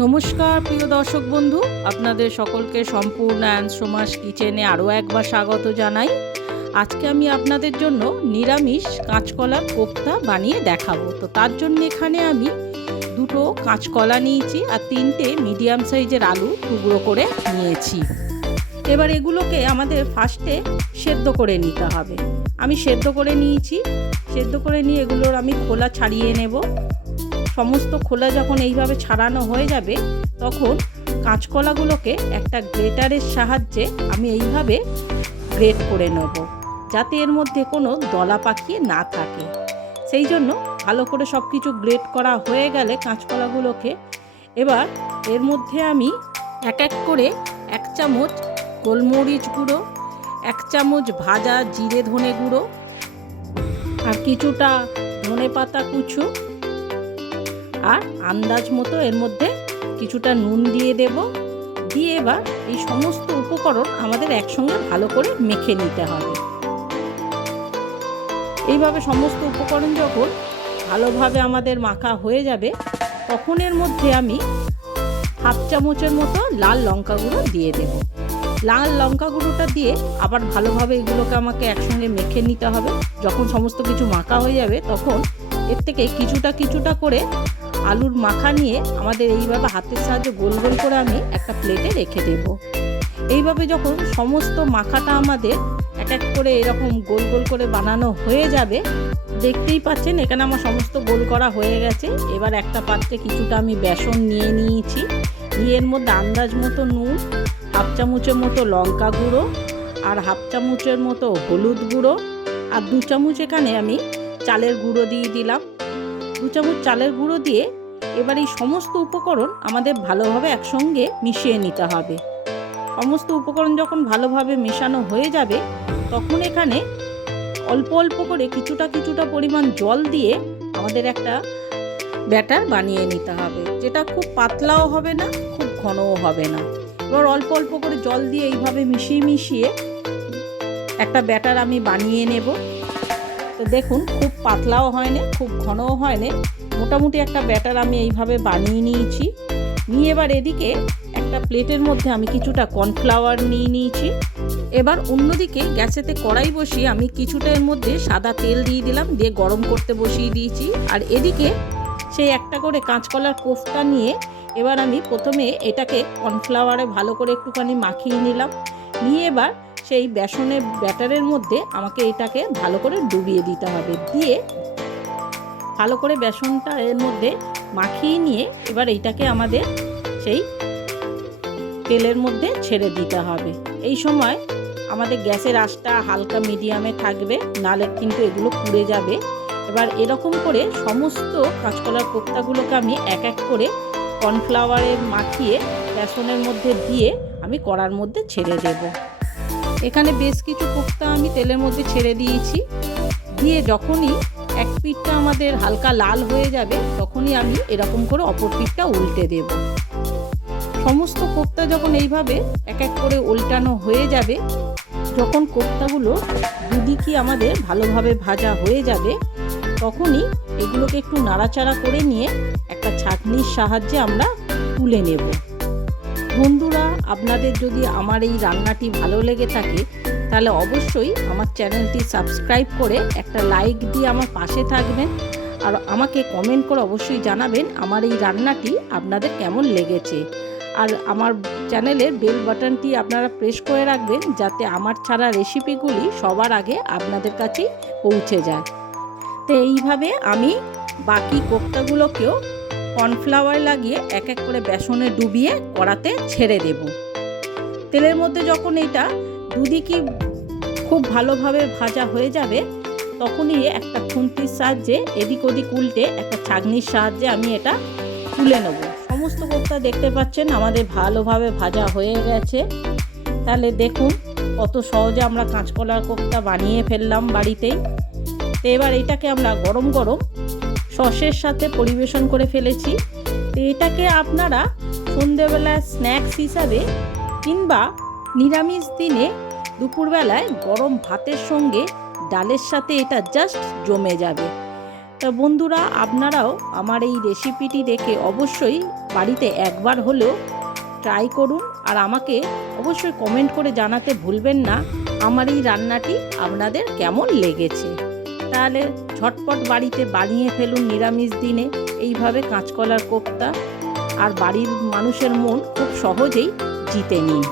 নমস্কার প্রিয় দর্শক বন্ধু, আপনাদের সকলকে সম্পূর্ণ অ্যান্ড সোমাস কিচেনে আরও একবার স্বাগত জানাই। আজকে আমি আপনাদের জন্য নিরামিষ কাঁচকলার কোপ্তা বানিয়ে দেখাবো। তো তার জন্য এখানে আমি দুটো কাঁচকলা নিয়েছি আর তিনটে মিডিয়াম সাইজের আলু টুকরো করে নিয়েছি। এবার এগুলোকে আমাদের ফার্স্টে সেদ্ধ করে নিতে হবে। আমি সেদ্ধ করে নিয়েছি। সেদ্ধ করে নিয়ে এগুলোর আমি খোলা ছাড়িয়ে নেব। সমস্ত খোলা যখন এইভাবে ছাড়ানো হয়ে যাবে তখন কাঁচকলাগুলোকে একটা গ্রেটারের সাহায্যে আমি এইভাবে গ্রেট করে নেব, যাতে এর মধ্যে কোনো দলা পাকিয়ে না থাকে। সেই জন্য ভালো করে সব কিছু গ্রেট করা হয়ে গেলে কাঁচকলাগুলোকে এবার এর মধ্যে আমি এক এক করে 1 চামচ গোলমরিচ গুঁড়ো, 1 চামচ ভাজা জিরে ধনে গুঁড়ো আর কিছুটা ধনে পাতা কুচো আর আন্দাজ মতো এর মধ্যে কিছুটা নুন দিয়ে দেব। দিয়ে এবার এই সমস্ত উপকরণ আমাদের একসঙ্গে ভালো করে মেখে নিতে হবে। এইভাবে সমস্ত উপকরণ যখন ভালোভাবে আমাদের মাখা হয়ে যাবে তখন এর মধ্যে আমি 1/2 চামচের মতো লাল লঙ্কা গুঁড়ো দিয়ে দেব। লাল লঙ্কা গুঁড়োটা দিয়ে আবার ভালোভাবে এগুলোকে আমাকে একসঙ্গে মেখে নিতে হবে। যখন সমস্ত কিছু মাখা হয়ে যাবে তখন এর থেকে কিছুটা করে আলুর মাখা নিয়ে আমাদের এইভাবে হাতের সাহায্যে গোল গোল করে আমি একটা প্লেটে রেখে দেব। এইভাবে যখন সমস্ত মাখাটা আমাদের এক এক করে এরকম গোল গোল করে বানানো হয়ে যাবে, দেখতেই পাচ্ছেন এখানে আমার সমস্ত গোল করা হয়ে গেছে। এবার একটা পাত্রে কিছুটা আমি বেসন নিয়ে নিয়েছি। নিয়ে এর মধ্যে আন্দাজ মতো নুন, 1/2 চামচের মতো লঙ্কা গুঁড়ো আর 1/2 চামচের মতো হলুদ গুঁড়ো আর 2 চামচ এখানে আমি চালের গুঁড়ো দিয়ে দিলাম। 2 চামচ চালের গুঁড়ো দিয়ে এবার এই সমস্ত উপকরণ আমাদের ভালোভাবে একসঙ্গে মিশিয়ে নিতে হবে। সমস্ত উপকরণ যখন ভালোভাবে মেশানো হয়ে যাবে তখন এখানে অল্প অল্প করে কিছুটা পরিমাণ জল দিয়ে আমাদের একটা ব্যাটার বানিয়ে নিতে হবে, যেটা খুব পাতলাও হবে না খুব ঘনও হবে না। এবার অল্প অল্প করে জল দিয়ে এইভাবে মিশিয়ে একটা ব্যাটার আমি বানিয়ে নেব। তো দেখুন, খুব পাতলাও হয় না খুব ঘনও হয় না, মোটামুটি একটা ব্যাটার আমি এইভাবে বানিয়ে নিয়েছি। নিয়ে এবার এদিকে একটা প্লেটের মধ্যে আমি কিছুটা কর্নফ্লাওয়ার নিয়ে নিয়েছি। এবার অন্যদিকে গ্যাসেতে কড়াই বসিয়ে আমি কিছুটা এর মধ্যে সাদা তেল দিয়ে দিলাম, দিয়ে গরম করতে বসিয়ে দিয়েছি। আর এদিকে সেই একটা করে কাঁচকলার কোফতা নিয়ে এবার আমি প্রথমে এটাকে কর্নফ্লাওয়ারে ভালো করে একটুখানি মাখিয়ে নিলাম। নিয়ে এবার সেই বেসনের ব্যাটারের মধ্যে আমাকে এটাকে ভালো করে ডুবিয়ে দিতে হবে। দিয়ে ভালো করে বেসনটা এর মধ্যে মাখিয়ে নিয়ে এবার এইটাকে আমাদের সেই তেলের মধ্যে ছেড়ে দিতে হবে। এই সময় আমাদের গ্যাসের আঁচটা হালকা মিডিয়ামে থাকবে, নাহলে কিন্তু এগুলো পুড়ে যাবে। এবার এরকম করে সমস্ত কাঁচকলার কোপ্তাগুলোকে আমি এক এক করে কর্নফ্লাওয়ারে মাখিয়ে বেসনের মধ্যে দিয়ে আমি কড়ার মধ্যে ছেড়ে দেব। এখানে বেশ কিছু কোপ্তা আমি তেলের মধ্যে ছেড়ে দিয়েছি। দিয়ে যখনই এক পিঠটা আমাদের হালকা লাল হয়ে যাবে তখনই আমি এরকম করে অপর পিঠটা উল্টে দেব। সমস্ত কোপ্তা যখন এইভাবে এক এক করে উল্টানো হয়ে যাবে, যখন কোপ্তাগুলো দুদিকই আমাদের ভালোভাবে ভাজা হয়ে যাবে তখনই এগুলোকে একটু নাড়াচাড়া করে নিয়ে একটা ছাঁকনির সাহায্যে আমরা তুলে নেব। বন্ধুরা, আপনাদের যদি আমার এই রান্নাটি ভালো লেগে থাকে তাহলে অবশ্যই আমার চ্যানেলটি সাবস্ক্রাইব করে একটা লাইক দিয়ে আমার পাশে থাকবেন। আর আমাকে কমেন্ট করে অবশ্যই জানাবেন আমার এই রান্নাটি আপনাদের কেমন লেগেছে। আর আমার চ্যানেলের বেল বাটনটি আপনারা প্রেস করে রাখবেন, যাতে আমার ছাড়া রেসিপিগুলি সবার আগে আপনাদের কাছেই পৌঁছে যায়। তো এইভাবে আমি বাকি কোপ্তাগুলোকেও কর্নফ্লাওয়ার লাগিয়ে এক এক করে বেসনে ডুবিয়ে কড়াতে ছেড়ে দেব। তেলের মধ্যে যখন এটা দুদিকই খুব ভালোভাবে ভাজা হয়ে যাবে তখনই একটা খুন্তির সাহায্যে এদিক ওদিক উল্টে একটা ছাঁকনির সাহায্যে আমি এটা তুলে নেব। সমস্ত কোপ্তা দেখতে পাচ্ছেন আমাদের ভালোভাবে ভাজা হয়ে গেছে। তাহলে দেখুন কত সহজে আমরা কাঁচকলার কোপ্তা বানিয়ে ফেললাম বাড়িতেই। তো এবার এটাকে আমরা গরম গরম সসের সাথে পরিবেশন করে ফেলেছি। তো এটাকে আপনারা সন্ধ্যেবেলায় স্ন্যাক্স হিসাবে কিংবা নিরামিষ দিনে দুপুরবেলায় গরম ভাতের সঙ্গে ডালের সাথে এটা জাস্ট জমে যাবে। তা বন্ধুরা, আপনারাও আমার এই রেসিপিটি দেখে অবশ্যই বাড়িতে একবার হলেও ট্রাই করুন, আর আমাকে অবশ্যই কমেন্ট করে জানাতে ভুলবেন না আমার এই রান্নাটি আপনাদের কেমন লেগেছে। তাহলে ঝটপট বাড়িতে বানিয়ে ফেলুন নিরামিষ দিনে এইভাবে কাঁচকলার কোপ্তা, আর বাড়ির মানুষের মন খুব সহজেই জিতে নিন।